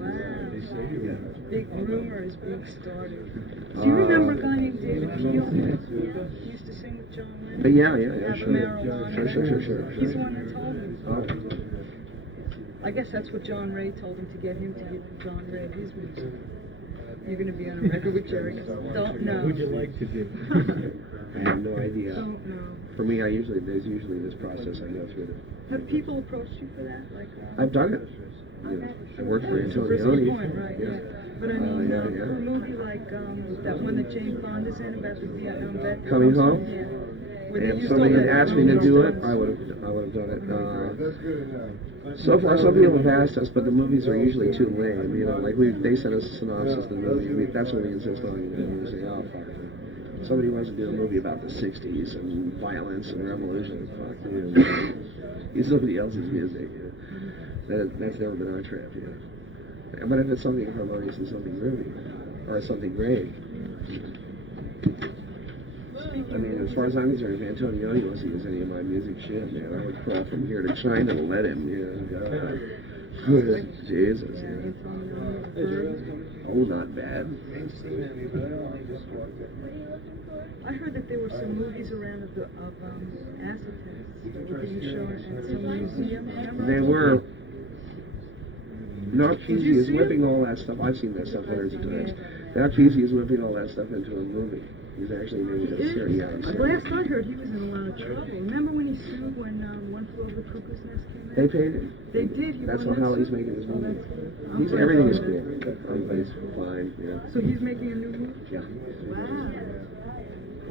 Wow. Big rumor is being started. Do you remember a guy named David Peel? He used to sing with John Lennon. Yeah, Have sure. marijuana. Sure. He's the one that told me. Oh. I guess that's what John Ray told him to get him to give John Ray his music. You're going to be on a record with Jerry. Don't know. What would you like to do? I have no idea. Don't know. For me, there's usually this process I go through. Have people approached you for that? I've done it. I worked for Antonio. Point, right? Yeah. But I mean, for a movie like that one that Jane Fonda's in about the Vietnam vet. Coming Home. Yeah. If somebody had asked me to do it, I would have done it. So far, some people have asked us, but the movies are usually too lame. They send us a synopsis of the movie. That's what we insist on. We say, oh fuck. Somebody wants to do a movie about the '60s and violence and revolution. Fuck you. It's somebody else's music. That's never been our trip. But if it's something harmonious and something groovy, or something great. I mean, as far as I'm concerned, if Antonio wants to use any of my music, shit, man, I would crawl from here to China to let him, God. Jesus, Oh, not bad. I heard that there were some movies around of acid tests that were being shown at some museum. They were. Not Peasy is whipping all that stuff. I've seen that stuff hundreds of times. Not Peasy is whipping all that stuff into a movie. He's actually made it a series. Last I heard, he was in a lot of trouble. Remember when he sued when One Flew Over the Cuckoo's Nest came out? They paid him. They did. That's how he's making his movie. Everything is cool. Everybody's fine. So he's making a new movie? Yeah. Wow.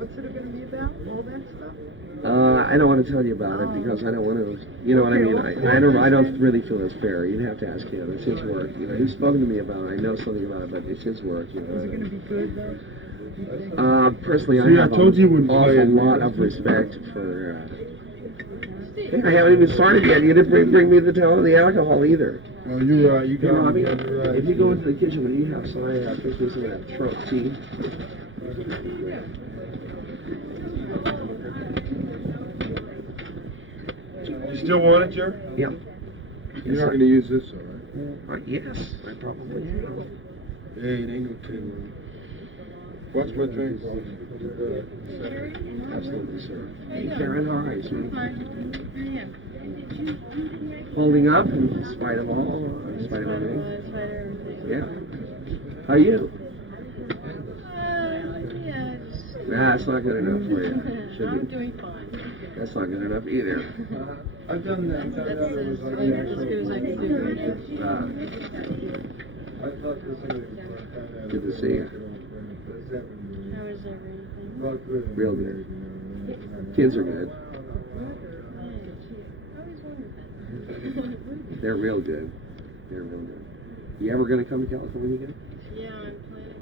What's it going to be about? All that stuff? I don't want to tell you about it because I don't want to. You know what I mean? I don't really feel it's fair. You'd have to ask him. It's his work. He's spoken to me about it. I know something about it, but it's his work. Is it going to be good though? Personally, I have an awful lot of respect for. I haven't even started yet. You didn't bring me the alcohol either. Oh, you're right. You got Robbie, me. Right. if you go into the kitchen when you have some, I think there's some of that Trump tea. You still want it, Jerry? Yeah. You're not going to use this, all right? Yes, I probably am. Hey, it ain't no tin. Watch my face. Absolutely, sir. Hey, Karen, how are you, sweetie? Yeah. Holding up in spite of all, in spite of everything? Yeah. How are you? Yeah, Nah, that's not good enough for you. Should I'm be. doing fine. That's not good enough either. I've done that. That's as good as I can do right now. Good to see you. How is everything? Real good. Kids are good. I always wondered that. They're real good. They're real good. You ever gonna come to California again? Yeah, I'm planning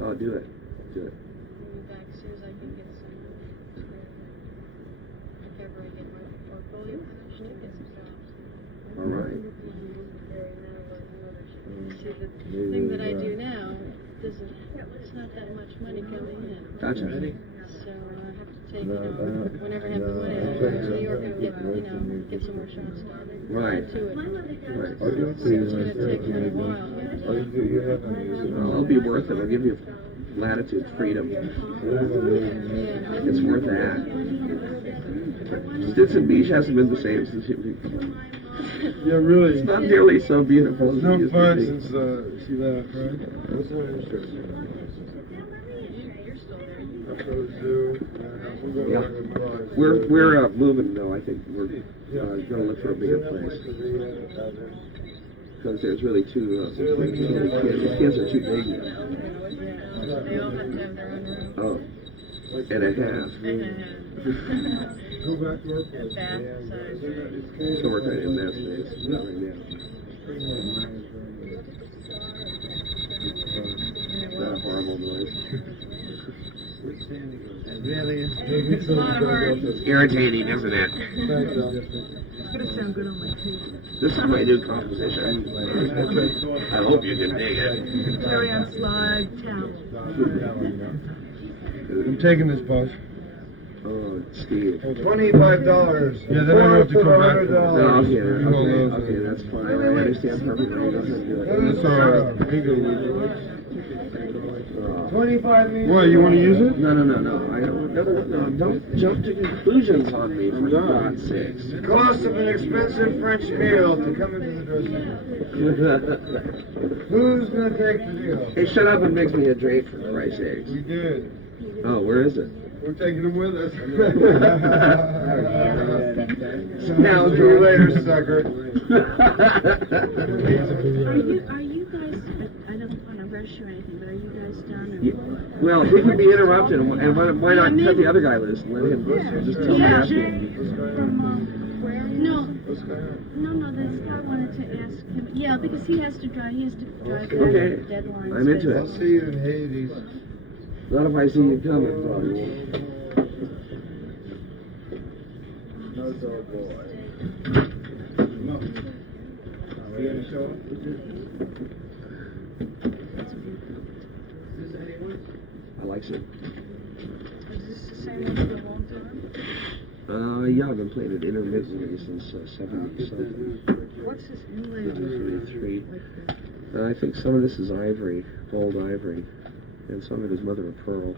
on Oh, do it. Do it. moving back as soon as I can get some. If ever I get my portfolio finished, to get some jobs. All right. See, the thing that I do now doesn't, it's not that much money coming in. Gotcha. So I have to take, whenever I have the money, I'll go to New York and get, get some more shots done. Right. To it. Right. So it's going to take quite a while. Well, it'll be worth it. It'll give you latitude, freedom. It's worth that. Stinson Beach hasn't been the same since you. Yeah, really. It's not nearly so beautiful It's as it no used to fun be. since she left, right? That's not interesting. You're still there. Yeah. We're moving though. I think we're gonna look for a bigger place because there's really too many kids. The kids are too big now. They all have to have their own room. Oh, and a half. Go back to work. A bath size. So we're kind of in that space right now. Not a horrible noise. Really? It's a lot of hard. It's irritating, isn't it? It's gonna sound good on my tape. This is my new composition. I hope you can dig it. Carry on slide towel. I'm taking this, boss. Oh, Steve. $25. Yeah, then I have to come back. No, okay, that's fine. I understand perfectly. Go ahead and do it. That's all right. Oh. 25 minutes. What, you want to use it? No, I don't. No, don't jump to conclusions on me, for God's sakes. Cost of an expensive French meal to come into the dressing room. Who's going to take the deal? Hey, shut up and mix me a drink, for Christ's sakes. We did. Oh, where is it? We're taking them with us. Now, See you later, sucker. Are you guys, I don't want to rush you or anything, but are you guys done? Or what? Well, he can be interrupted, and why not cut the other guy loose and let him just tell me after. No, this guy wanted to ask him, yeah, because he has to drive back Okay. deadlines. I'm into it. I'll see you in Hades. Not if I see you coming, probably. Another boy. No. You gonna show up? I like it. Is this the same one for a long time? Yeah, I've been playing it intermittently since 77. What's this inlay? 73. I think some of this is ivory, gold ivory, and some of it is mother of pearl.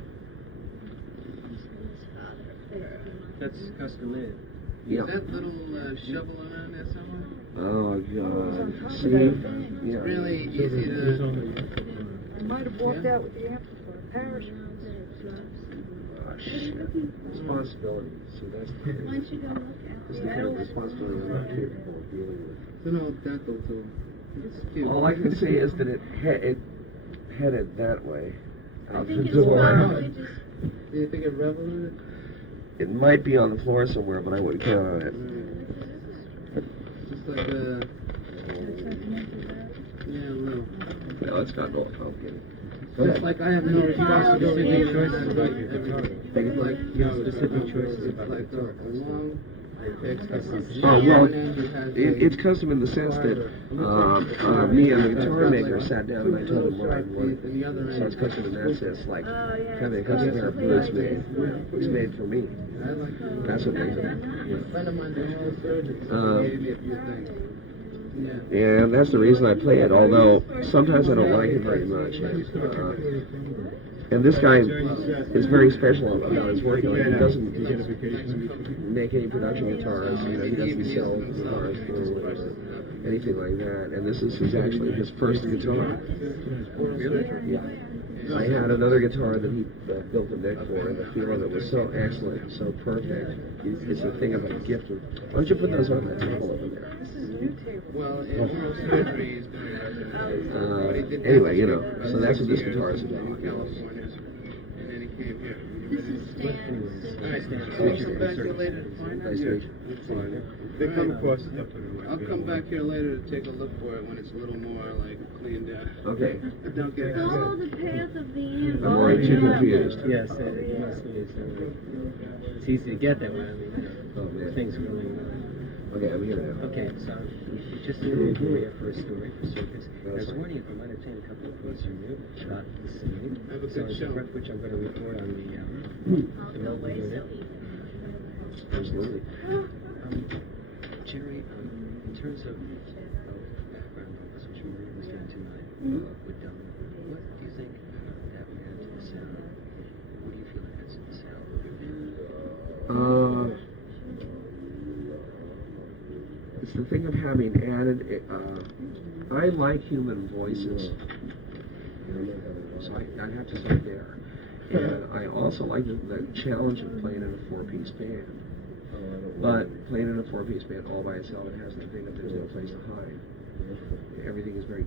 That's custom made. Yeah. Is that little shovel around there somewhere? Oh, God. See? Yeah. Really easy to... I might have walked out with the amplifier. Parachute. Oh, shit. Responsibility. See, that's Why don't you go look at the kind of responsibility I'm not capable of dealing with. It's an old dental tool. It's cute. All I can say is that it headed that way. I Out think the it's door. probably just, Do you think it reveled It might be on the floor somewhere, but I wouldn't count on it. Just like a... Yeah, a little. No, it's not all complicated. Just like I have no specific choices about everything. Like, specific choices. It's like a long... Oh, well, it's custom in the sense that me and the guitar maker sat down and I told him what I wanted. So it's custom in that sense, like having a custom pair of boots made. It's made for me. That's what makes it. A friend of mine, the oral surgeon, gave me a few things. Yeah, and that's the reason I play it, although sometimes I don't like it very much. And this guy is very special about his work. Like, he doesn't make any production guitars. You know, he doesn't sell guitars or anything like that. And this is actually his first guitar. Yeah. I had another guitar that he built a neck for, and the feel of it was so excellent, so perfect. It's the thing about a gift. Why don't you put those on that table over there? Well, surgery is Anyway, you know, so that's what this guitar is about. and then he came here. This is Stan. Alright, so we'll come back here later to find out. Nice to meet you. They come across the I'll come back here later to take a look for it when it's a little more like cleaned out. Okay. Don't get Follow the path of the I'm already too confused. Yes, mostly it's easy to get that way. I mean, Oh, man. things really. Okay, I'm here now. Okay, so just to Maria for a story for circus. I was wondering if I might obtain a couple of quotes from you about the singing. Have a So good show. which I'm going to report on the I'll go away so easy. Absolutely. Jerry, in terms of background vocals, which Maria was doing tonight with Don, what do you think that would add to the sound? What do you feel it adds to the sound? It's the thing of having added. I like human voices, so I have to start there. And I also like the challenge of playing in a four-piece band. But playing in a four-piece band all by itself, it has the thing that there's no place to hide. Everything is very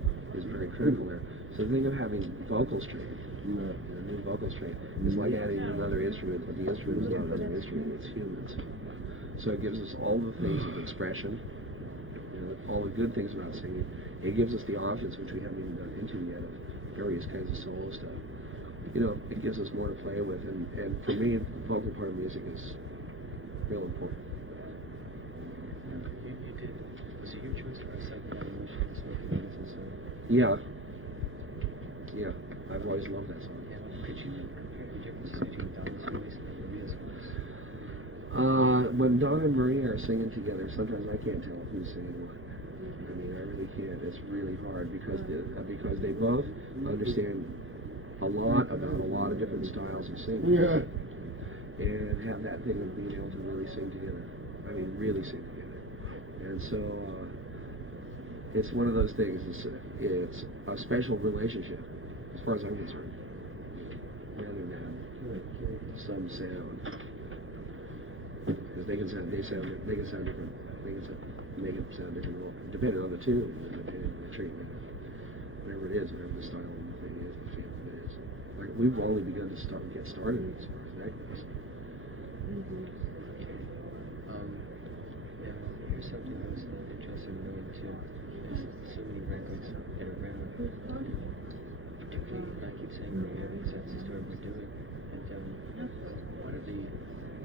critical there. So the thing of having vocal strain, a new vocal strain, is like adding another instrument, but the instrument is not another instrument, it's humans. So it gives us all the things of expression, all the good things about singing. It gives us the options, which we haven't even done into yet, of various kinds of solo stuff. You know, it gives us more to play with, and for me, the vocal part of music is real important. You did. Was it your choice to write something on emotions, and so on? Yeah. I've always loved that song. Yeah. Could you compare the differences between Don's voice and Maria's voice? When Don and Maria are singing together, sometimes I can't tell who's singing what. I mean, I really can't. It's really hard because they both understand a lot about a lot of different styles of singing. Yeah. And have that thing of being able to really sing together. I mean, really sing together. And so, it's one of those things. It's a special relationship, as far as I'm concerned, rather than some sound. Because they can sound different. They can make it sound different, depending on the tune, depending on the treatment, whatever it is, whatever the style of the thing is, the feel of it is. Like, we've only begun to get started as far as that goes. Now, here's something I was interested in knowing too. There's so many records that are around. Particularly, I keep saying Maria, because that's the story we're doing. And what are the,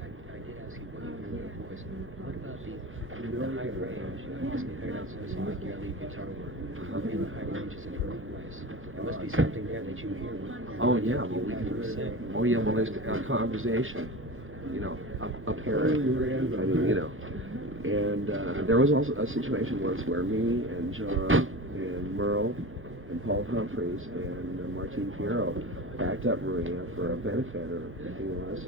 I did ask you what you do with your voice. What about the high range? As compared to some like your lead guitar work, in the high ranges of her voice. There must be something there that you hear with Oh yeah, well, there's a conversation, you know, a parent. I mean, you know, and there was also a situation once where me and John and Merle and Paul Humphreys and Martine Fierro backed up Maria for a benefit or anything it was,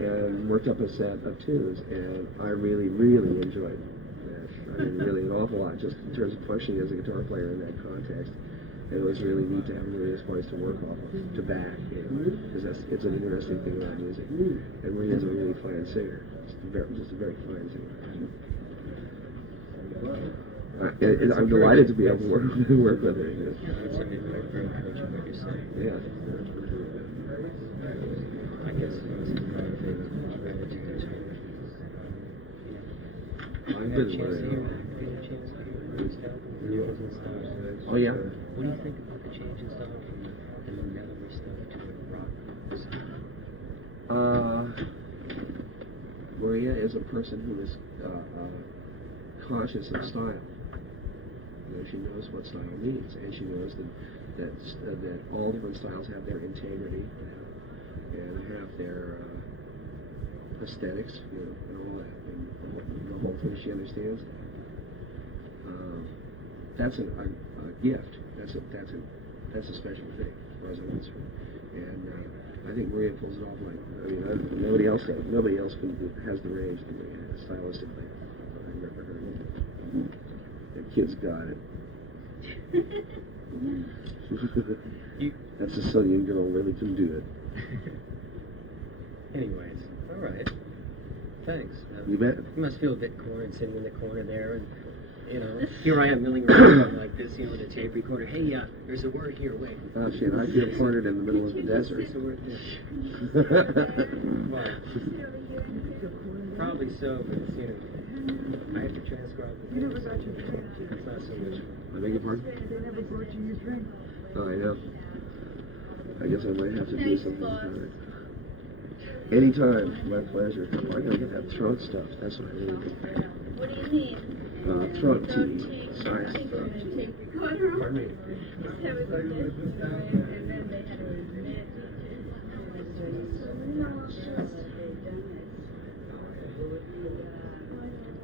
and worked up a set of tunes, and I really, really enjoyed that. I mean, really an awful lot, just in terms of functioning as a guitar player in that context. It was really neat to have Maria's voice to work off of, to back, you know, because it's an interesting thing about music. And Maria's a really fine singer, just a very fine singer. I'm delighted to be able to work with her. It's very encouraging what you're saying. Yeah. I guess it was a private thing related to guitar. I've Had a been chance to hear learning. new stuff, and stuff. Oh yeah. What do you think about the change in style from the mellower stuff to the rock sound? Maria is a person who is conscious of style. You know, she knows what style means, and she knows that all different styles have their integrity and have their aesthetics, you know, and all that, and the whole thing. She understands that. That's a gift. That's a special thing, as far as I'm concerned. And I think Maria pulls it off like, I mean, nobody else has the range the way stylistically I've ever heard. The kid's got it. That Sicilian girl really can do it. Anyways, all right. Thanks. You bet. You must feel a bit cornered sitting in the corner there, and here I am milling around like this, with a tape recorder. Hey, there's a word here. Wait. Oh shit! I feel cornered in the middle of the desert. There's a word there. Well, probably so, but it's, I have to transcribe it. You never got your drink. It's not so much. I beg your pardon? They never brought you your drink. Oh, I know. I guess I might have to do something tonight. Anytime, my pleasure. I gotta get that throat stuff. That's what I need. What do you need? Throat tea. Science throat tea. Pardon me.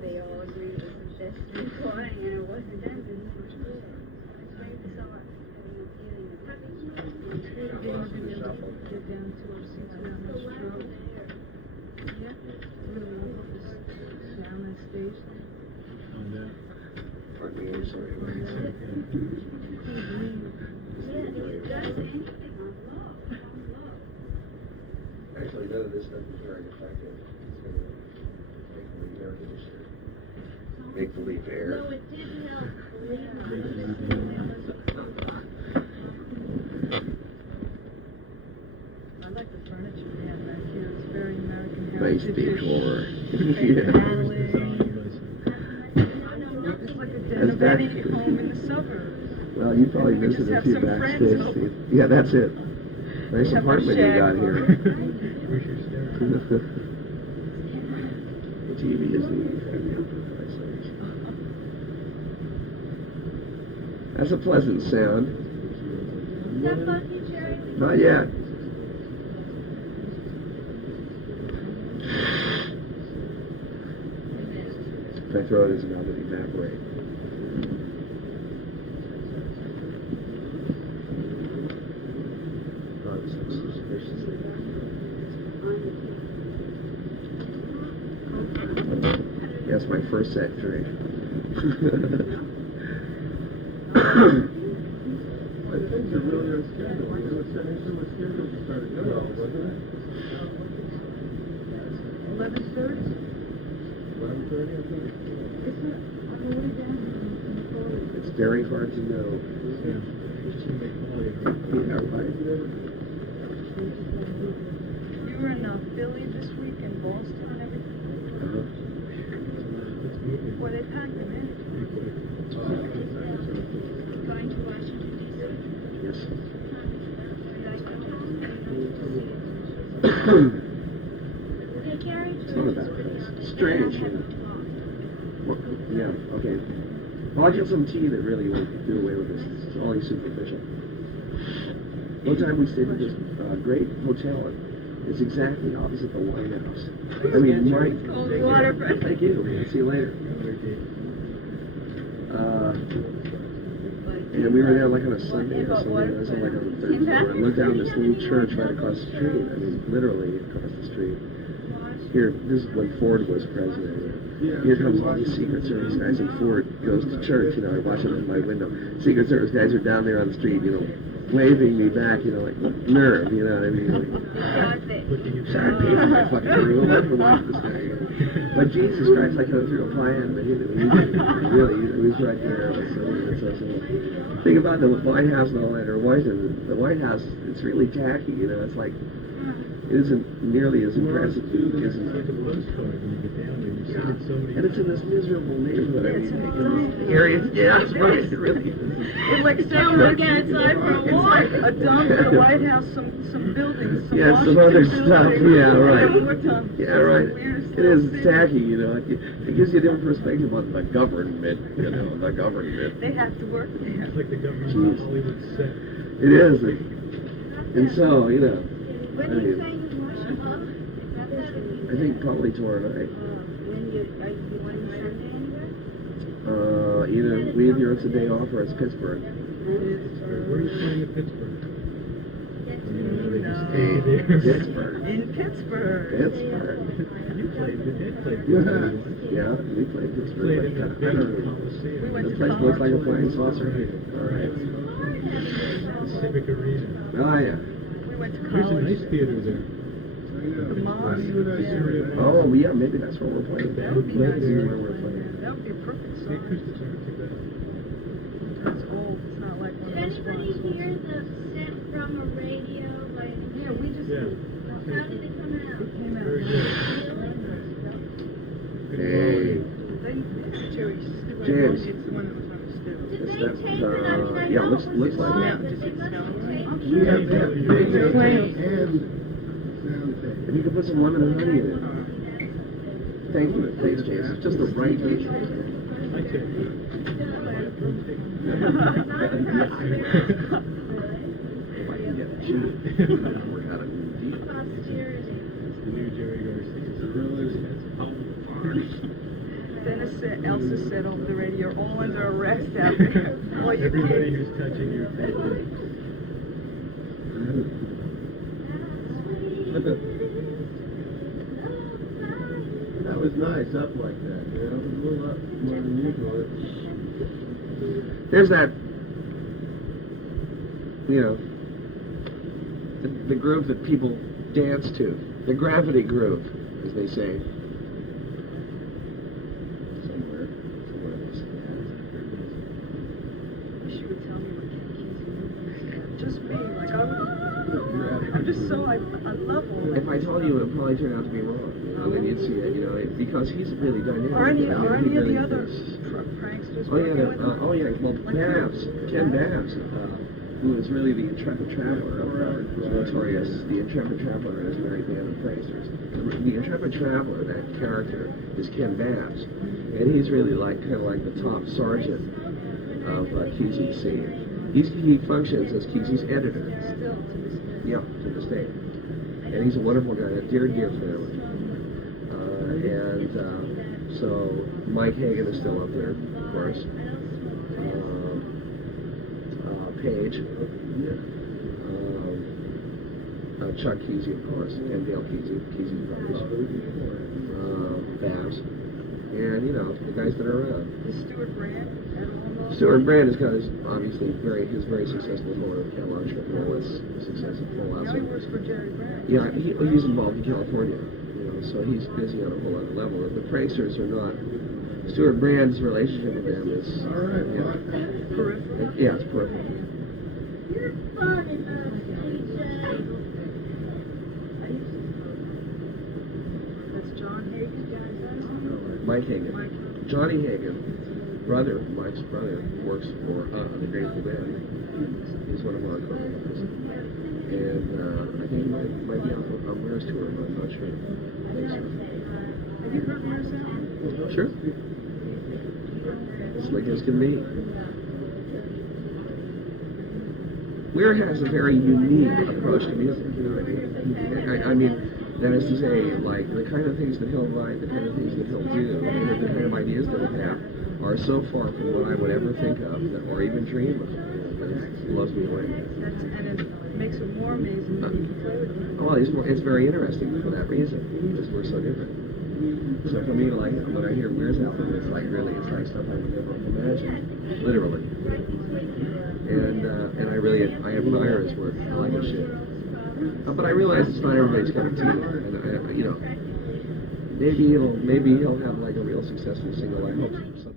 They all agreed it was the best recording, and it wasn't done. Get down to our seats around the stroke. Yeah. We're gonna walk up down that stage. On that. Pardon me, I'm sorry. Actually, none of this stuff is very effective. It's going to make believe air conditioner. Make believe air. No, it did help. I like the furniture they have back here. It's very American Nice heritage. decor. It's like a den of any home in the suburbs. Well, you probably We just visited a have few some friends backstage. over. Yeah, that's it. Nice Have a apartment you shack got for here. Where's your stair? The TV isn't even. That's a pleasant sound. Is that funky, Jerry? Not yet. My throat is about to evaporate. Oh, I'm so suspiciously bad. Yes, my first set drink. Things are really on schedule. You know, Senator was scheduled to start at 12, wasn't it? 11:30? 11:30, I think. Isn't it on the way down? It's very hard to know. Yeah. Yeah, right. You were in Philly this week and Boston and everything. Well, they packed them in. Going to Washington, D.C.? Yes. Hey, Gary. It's not a bad place. Strange. Well, yeah, okay. Well, I'll get some tea that really will do away with this. It's only superficial. One time we stayed at this great hotel. It's exactly opposite the White House. I mean, Mike. Cold water, Brett. Thank you. See you later. And we were there like on a Sunday or something. It was on like on the third floor. And looked down this little church right across the street. I mean, literally across the street. Here, this is when Ford was president. Here comes all these Secret Service guys, and Ford goes to church. I watch it in my window. Secret Service guys are down there on the street, waving me back, like nerve, you know what I mean? Like, sorry, I paid for my fucking room. I can watch this guy. But Jesus Christ, I could have threw a plan, but he was right there. So. Think about the White House and all that, or Washington. The White House, it's really tacky, it's like, it isn't nearly as impressive as It's like a postcard when you get down there. You see it so many. and it's in this miserable neighborhood. I mean, in this area. Yeah, it's right. It really is. It's like Don't look outside for a walk. a dump at the White House, some buildings, some Yeah, some Washington other stuff. buildings, Yeah, right. and more dumps. Yeah, right. Weird It is stuff. tacky, It gives you a different perspective on the government, the government. They have to work there. It's like the government Jeez. of Hollywood set. It is. And so, When I are you mean, saying in Washington? I think probably tomorrow night. When are you going Sunday anywhere? Either it's a day off or it's Pittsburgh. Where are you playing in Pittsburgh? Hey, Pittsburgh. In Pittsburgh. Pittsburgh. You played, you did play. Yeah, we played Pittsburgh. Played in Like, that big I don't know. Coliseum. We went The to place looks like a flying saucer. All right. The Civic Arena. Oh, yeah. We went to There's a college. nice theater there. The Moss. Oh, yeah, maybe that's where we're playing. That would be Maybe nice. where we're playing. That would be a perfect The song. acoustics aren't too bad. It's old. It's not like one of those Anybody songs. hear the set from a radio? Like, Yeah, we just Yeah. how did it come out? came out. Very good. Hey. Jerry, James. it's the one that was on the still. Is that, yeah, looks like Now, that. does it smell right? We have that video Play. and sound tape. And you can put some lemon and honey in it. Thank you. Thanks, James. It's just the right age. I took it. If I can get cheap, work out a new deal. The new Jerry Garcia. Dennis said, Elsa said over the radio, you're all under arrest out there. All your Everybody kids. who's touching your face. That was nice, up like that, you know, it was a little up more than usual. There's that, you know, the groove that people dance to. The gravity groove, as they say. Somewhere there's Wish you would tell me what kids. Just me, like I'm just so, I love all that. If I told you, it would probably turn out to be wrong. You know, then you'd see it, you know, because he's really dynamic. Or any I mean, of he the really other is. pranksters. Oh yeah, working with him? well, Like Babs, Ken Babs, who is really the intrepid traveler of notorious, the intrepid traveler in his very band of pranksters. The intrepid traveler, that character, is Ken Babs, and he's really like kind of like the top sergeant of Kesey's scene. He functions as Kesey's editor. Still to this day. Yeah, to this day. And he's a wonderful guy, a dear, dear family. So Mike Hagan is still up there, of course. Paige. Chuck Kesey, of course, and Dale Kesey, Kesey's brothers. Babs. And, you know, the guys that are around. Is Stuart Brand at all? Stuart Brand has got his, obviously, his very successful tour of catalog trip, no less successful Now also. he works for Jerry Brand. Yeah, he's involved in California, you know, so he's busy on a whole other level. The pranksters are not. Stuart Brand's relationship with them is, Peripheral? yeah, it's peripheral. You're fun enough, That's John Hagen, guys. Mike Hagan. Mike. Johnny Hagan, Mike's brother, works for the Grateful Dead. He's one of our co-members. And I think he might be on Where's tour, but I'm not sure. Have you heard Where's That? Sure. It's like as can be. Weir has a very unique approach to music, you know what I mean? I mean, that is to say, like, the kind of things that he'll write, the kind of things that he'll do, and the kind of ideas that he'll have are so far from what I would ever think of, or even dream of. It blows me away. And it makes it more amazing that he can play with them. Well, it's very interesting for that reason, because we're so different. So for me, like, when I hear Weir's album, it's like like stuff I would never imagine, literally. And I admire his work. I like his shit. But I realize it's not everybody's cup of tea, and you know, maybe he'll have like a real successful single. I hope so.